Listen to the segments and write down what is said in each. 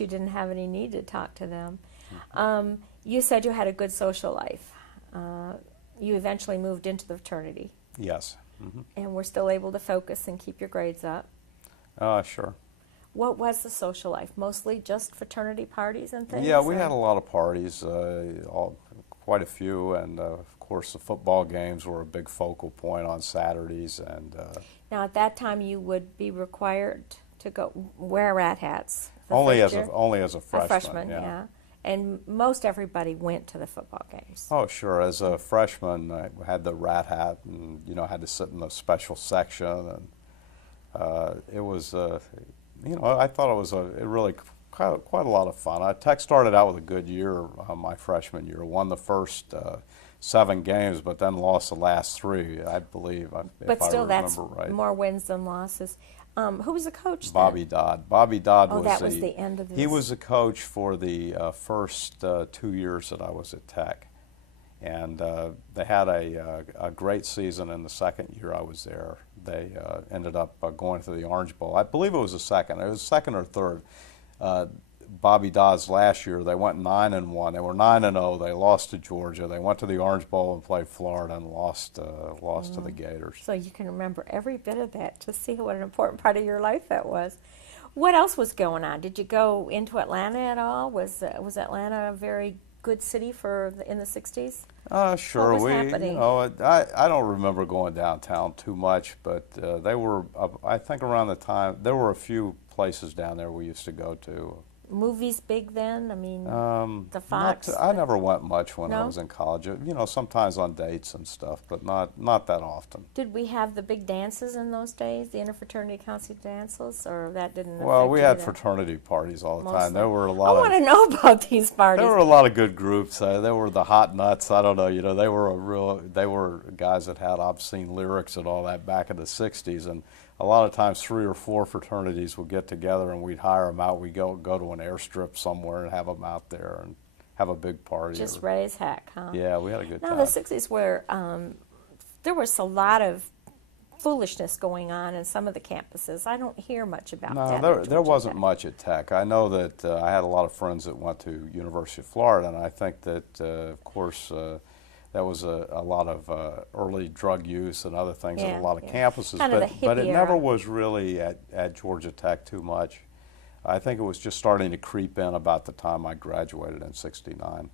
you didn't have any need to talk to them. You said you had a good social life. You eventually moved into the fraternity. Yes. And were still able to focus and keep your grades up. Sure. What was the social life? Mostly just fraternity parties and things? Yeah, we had a lot of parties, quite a few, and of course the football games were a big focal point on Saturdays. And now at that time you would be required to go wear rat hats. only as a freshman. A freshman, yeah. And most everybody went to the football games. Oh, sure. As a freshman, I had the rat hat, and had to sit in the special section, and it was, I thought it was really quite a lot of fun. Tech started out with a good year my freshman year. Won the first 7 games, but then lost the last 3, I believe. But still, that's right. More wins than losses. Who was the coach then? Bobby Dodd. Bobby Dodd was that was the end of this. He was the coach for the first 2 years that I was at Tech. And they had a great season in the second year I was there. They ended up going to the Orange Bowl. I believe it was the second. It was second or third. Bobby Dodd's last year, they went 9-1. They were 9-0. They lost to Georgia. They went to the Orange Bowl and played Florida and lost to the Gators. So you can remember every bit of that to see what an important part of your life that was. What else was going on? Did you go into Atlanta at all? Was Atlanta a very good city in the 60s? Sure. What was happening? I don't remember going downtown too much, but they were, I think around the time, there were a few places down there we used to go to. Movies big then? I mean, the Fox? I never went much when I was in college. Sometimes on dates and stuff, but not that often. Did we have the big dances in those days, the interfraternity council dances, or that didn't affect Well, we had either? Fraternity parties all the Mostly. time. There were a lot I want to know about these parties. There were a lot of good groups. There were the Hot Nuts. I don't know. They were guys that had obscene lyrics and all that back in the '60s, and a lot of times 3 or 4 fraternities would get together and we'd hire them out. We'd go to an airstrip somewhere and have them out there and have a big party. Just ready as heck, huh? Yeah, we had a good time. Now the 60s were, there was a lot of foolishness going on in some of the campuses. I don't hear much about that. No, there wasn't much at Tech. I know that I had a lot of friends that went to University of Florida, and I think that, of course, that was a lot of early drug use and other things at a lot of campuses, but it never was really at Georgia Tech too much. I think it was just starting to creep in about the time I graduated in '69.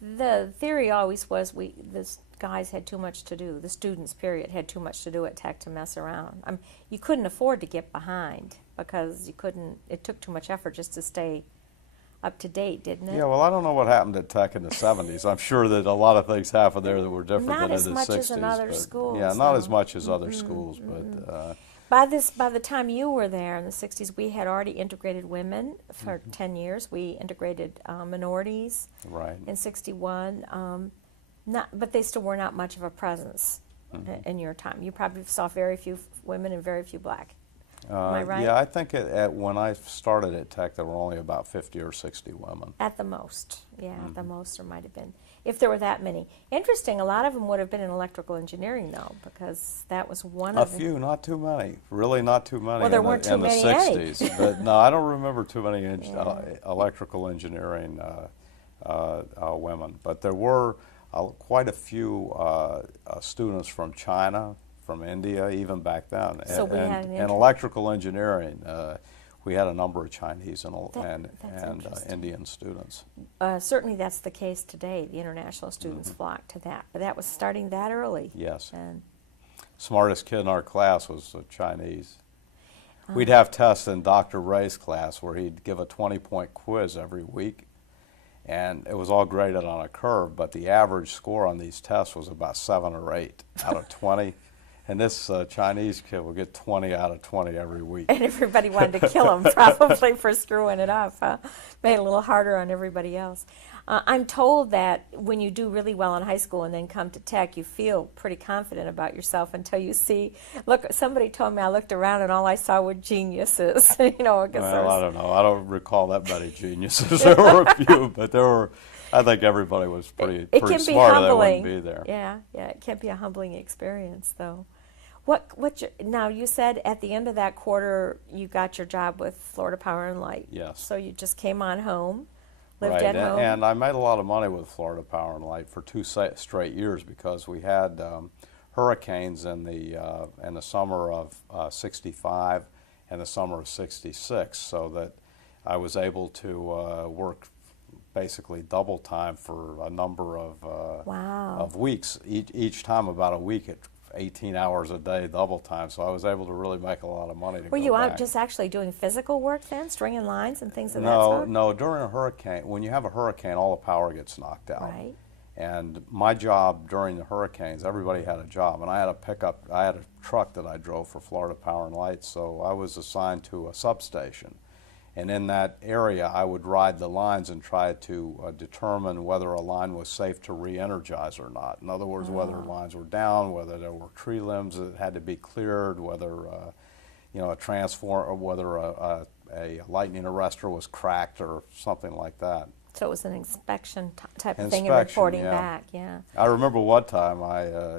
The theory always was the guys had too much to do, the students, period, had too much to do at Tech to mess around. You couldn't afford to get behind because it took too much effort just to stay up to date, didn't it? Yeah, well, I don't know what happened at Tech in the '70s. I'm sure that a lot of things happened there that were different than in the '60s. Not as much as in other schools. Yeah, not as much as other schools, but... By the time you were there in the '60s, we had already integrated women for 10 years. We integrated minorities in '61, but they still were not much of a presence in your time. You probably saw very few women and very few black. Am I right? Yeah, I think when I started at Tech, there were only about 50 or 60 women. At the most, at the most there might have been, if there were that many. Interesting, a lot of them would have been in electrical engineering, though, because that was one of a few, not too many. Really not too many. Well, there weren't too many in the '60s. But no, I don't remember too many electrical engineering women. But there were quite a few students from China, from India, even back then. So we had in electrical engineering, we had a number of Chinese and Indian students. Certainly that's the case today. The international students flock to that. But that was starting that early. Yes. And smartest kid in our class was Chinese. We'd have tests in Dr. Ray's class where he'd give a 20-point quiz every week. And it was all graded on a curve, but the average score on these tests was about 7 or 8 out of 20. And this Chinese kid would get 20 out of 20 every week. And everybody wanted to kill him, probably for screwing it up. Made it a little harder on everybody else. I'm told that when you do really well in high school and then come to Tech, you feel pretty confident about yourself until you see, look, somebody told me I looked around and all I saw were geniuses. Well, I don't know. I don't recall that many geniuses. There were a few, but there were, I think everybody was pretty smart or they wouldn't be there. Yeah, it can be a humbling experience, though. Now you said at the end of that quarter you got your job with Florida Power and Light. Yes. So you just came on home, lived Right, at home. and I made a lot of money with Florida Power and Light for 2 straight years because we had hurricanes in the summer of '65 and the summer of '66, so that I was able to work basically double time for a number of weeks. Each time about a week at 18 hours a day, double time. So I was able to really make a lot of money. Were you out just actually doing physical work then, stringing lines and things of that No, sort? no. During a hurricane, when you have a hurricane, all the power gets knocked out. Right. And my job during the hurricanes, everybody had a job, and I had a truck that I drove for Florida Power and Light, so I was assigned to a substation. And in that area, I would ride the lines and try to determine whether a line was safe to re-energize or not. In other words, whether lines were down, whether there were tree limbs that had to be cleared, whether a transformer, or whether a lightning arrestor was cracked or something like that. So it was an inspection type of thing and reporting yeah. back, yeah. I remember one time I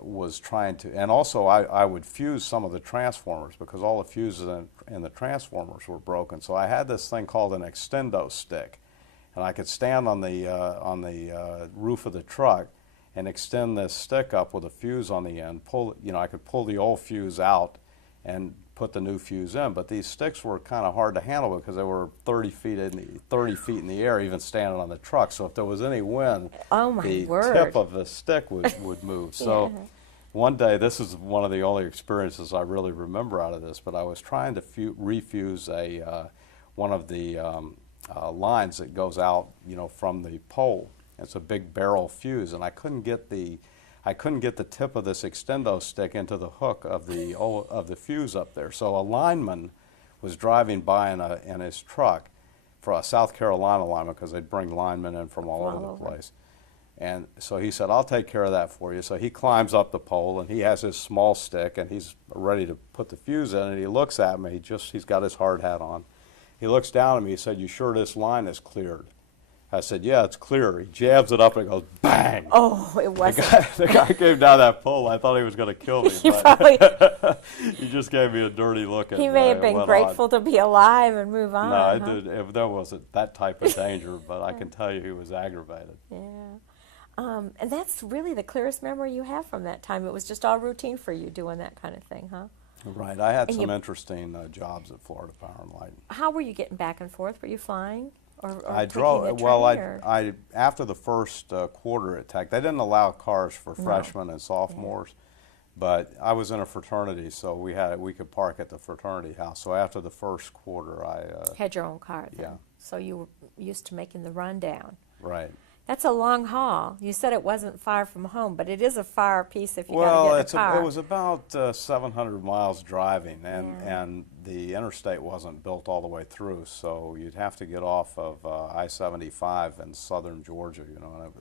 was trying to, and also I would fuse some of the transformers because all the fuses in the transformers were broken. So I had this thing called an extendo stick, and I could stand on the roof of the truck and extend this stick up with a fuse on the end. I could pull the old fuse out and put the new fuse in, but these sticks were kind of hard to handle because they were 30 feet in the air, even standing on the truck. So if there was any wind, the tip of the stick would move. So one day, this is one of the only experiences I really remember out of this, but I was trying to refuse one of the lines that goes out, from the pole. It's a big barrel fuse, and I couldn't get the tip of this extendo stick into the hook of the fuse up there. So a lineman was driving by in his truck, for a South Carolina lineman, because they'd bring linemen in from all over the place. And so he said, "I'll take care of that for you." So he climbs up the pole, and he has his small stick, and he's ready to put the fuse in, and he looks at me. He's got his hard hat on. He looks down at me. He said, "You sure this line is cleared?" I said, "Yeah, it's clear." He jabs it up and it goes bang. Oh, it wasn't. The guy came down that pole. I thought he was going to kill me. He just gave me a dirty look. He may have been grateful to be alive and move on. No, there wasn't that type of danger, but I can tell you he was aggravated. Yeah. And that's really the clearest memory you have from that time. It was just all routine for you doing that kind of thing, huh? Right. I had some interesting jobs at Florida Power and Light. How were you getting back and forth? Were you flying? Or I drove. I after the first quarter at Tech, they didn't allow cars for freshmen and sophomores, but I was in a fraternity, so we could park at the fraternity house. So after the first quarter, I had your own car then. Yeah. So you were used to making the rundown. Right. That's a long haul. You said it wasn't far from home, but it is a far piece if you got to get in a car. It was about 700 miles driving, and the interstate wasn't built all the way through, so you'd have to get off of I-75 in southern Georgia,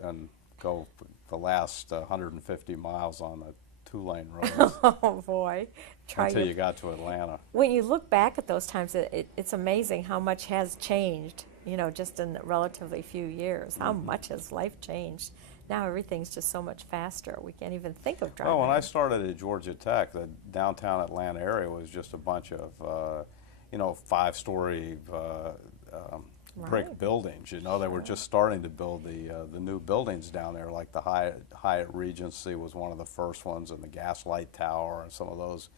and go the last 150 miles on a 2-lane road. Oh boy! Until you got to Atlanta. When you look back at those times, it's amazing how much has changed. Just in relatively few years. How much has life changed? Now everything's just so much faster. We can't even think of driving. Oh, when I started at Georgia Tech, the downtown Atlanta area was just a bunch of, 5-story brick buildings. They were just starting to build the new buildings down there, like the Hyatt Regency was one of the first ones, and the Gaslight Tower, and some of those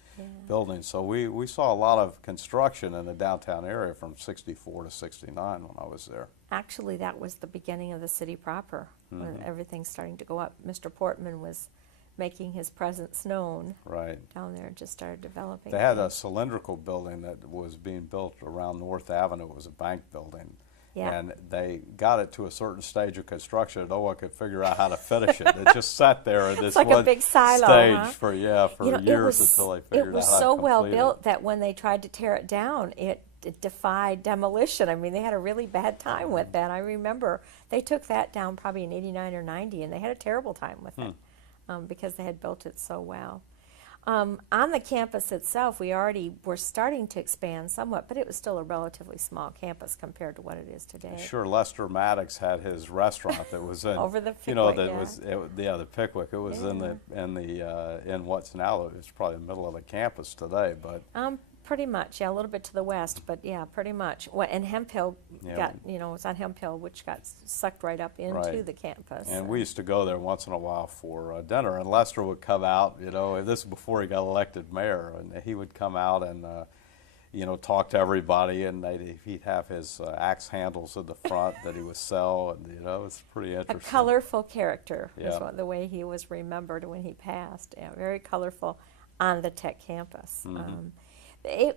buildings. So we saw a lot of construction in the downtown area from '64 to '69 when I was there. Actually, that was the beginning of the city proper, when everything's starting to go up. Mr. Portman was making his presence known down there and just started developing. They had a cylindrical building that was being built around North Avenue. It was a bank building. Yeah. And they got it to a certain stage of construction, and no one could figure out how to finish it. It just sat there in this like one a big silo, stage for years until they figured out how to complete it. It was so well built that when they tried to tear it down, it defied demolition. I mean, they had a really bad time with that. I remember they took that down probably in '89 or '90, and they had a terrible time with it because they had built it so well. On the campus itself, we already were starting to expand somewhat, but it was still a relatively small campus compared to what it is today. Sure, Lester Maddox had his restaurant that was in Over the Pickwick, you know, that yeah. was the Pickwick. It was in what's now it's probably the middle of the campus today, but Pretty much, yeah, a little bit to the west, but yeah, pretty much. Well, and Hemp Hill Yeah. it was on Hemp Hill, which got sucked right up into Right. the campus. And we used to go there once in a while for dinner, and Lester would come out, you know, this is before he got elected mayor, and he would come out and, you know, talk to everybody, and he'd have his axe handles in the front that he would sell, and, you know, it's pretty A interesting. colorful character is Yeah. the way he was remembered when he passed. Yeah, very colorful on the Tech campus.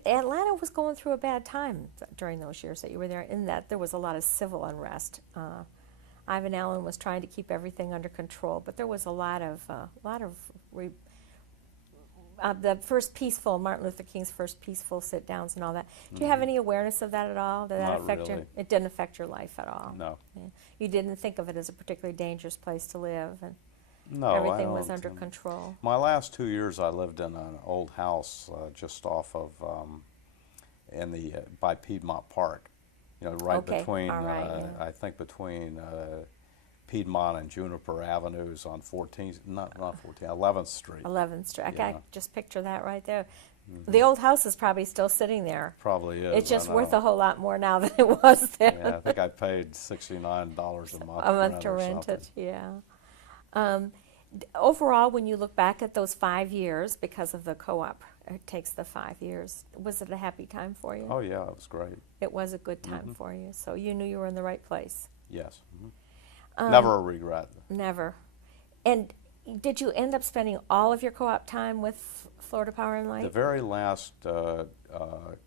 Atlanta was going through a bad time during those years that you were there, in that there was a lot of civil unrest. Ivan Allen was trying to keep everything under control, but there was a lot of the first peaceful, Martin Luther King's first peaceful sit-downs and all that. Do you have any awareness of that at all? Did that Not affect really. you? It didn't affect your life at all? No. Yeah. You didn't think of it as a particularly dangerous place to live, and No, everything was I under don't. control? My last 2 years, I lived in an old house just off of by Piedmont Park. You know, right Okay, between all right, yeah. I think between Piedmont and Juniper Avenues on 14th, not 14th, 11th Street. 11th Street. I Yeah. can just picture that right there. The old house is probably still sitting there. Probably is. It's just I worth know. a whole lot more now than it was then. Yeah, I think I paid $69 a month. A month to or rent something. it, yeah. Overall, when you look back at those 5 years, because of the co-op, it takes the 5 years. Was it a happy time for you? Oh yeah, it was great. It was a good time for you, so you knew you were in the right place. Yes. Never a regret. Never. And did you end up spending all of your co-op time with Florida Power and Light? The very last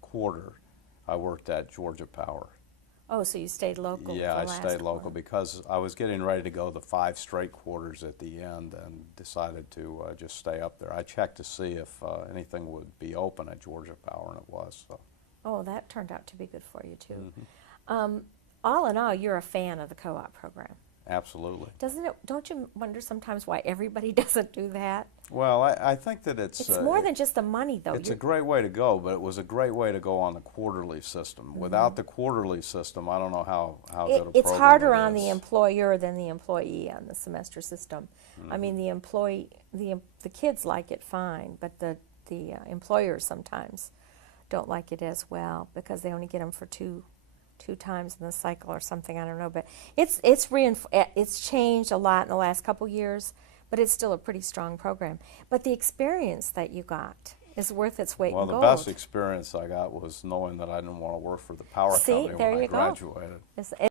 quarter, I worked at Georgia Power. Oh, so you stayed local? Yeah, the I last stayed local quarter. because I was getting ready to go the 5 straight quarters at the end, and decided to just stay up there. I checked to see if anything would be open at Georgia Power, and it was. So. Oh, that turned out to be good for you, too. All in all, you're a fan of the co-op program. Absolutely. Don't you wonder sometimes why everybody doesn't do that? Well, I think that it's more than just the money, though. It's a great way to go, but it was a great way to go on the quarterly system. Without the quarterly system, I don't know how good a program It's harder it on the is. employer than the employee on the semester system. I mean, the kids like it fine, but the employers sometimes don't like it as well because they only get them for two times in the cycle or something. I don't know, but it's changed a lot in the last couple years, but it's still a pretty strong program. But the experience that you got is worth its weight Well, in the gold. best experience I got was knowing that I didn't want to work for the power See, company there when I you go. graduated. It's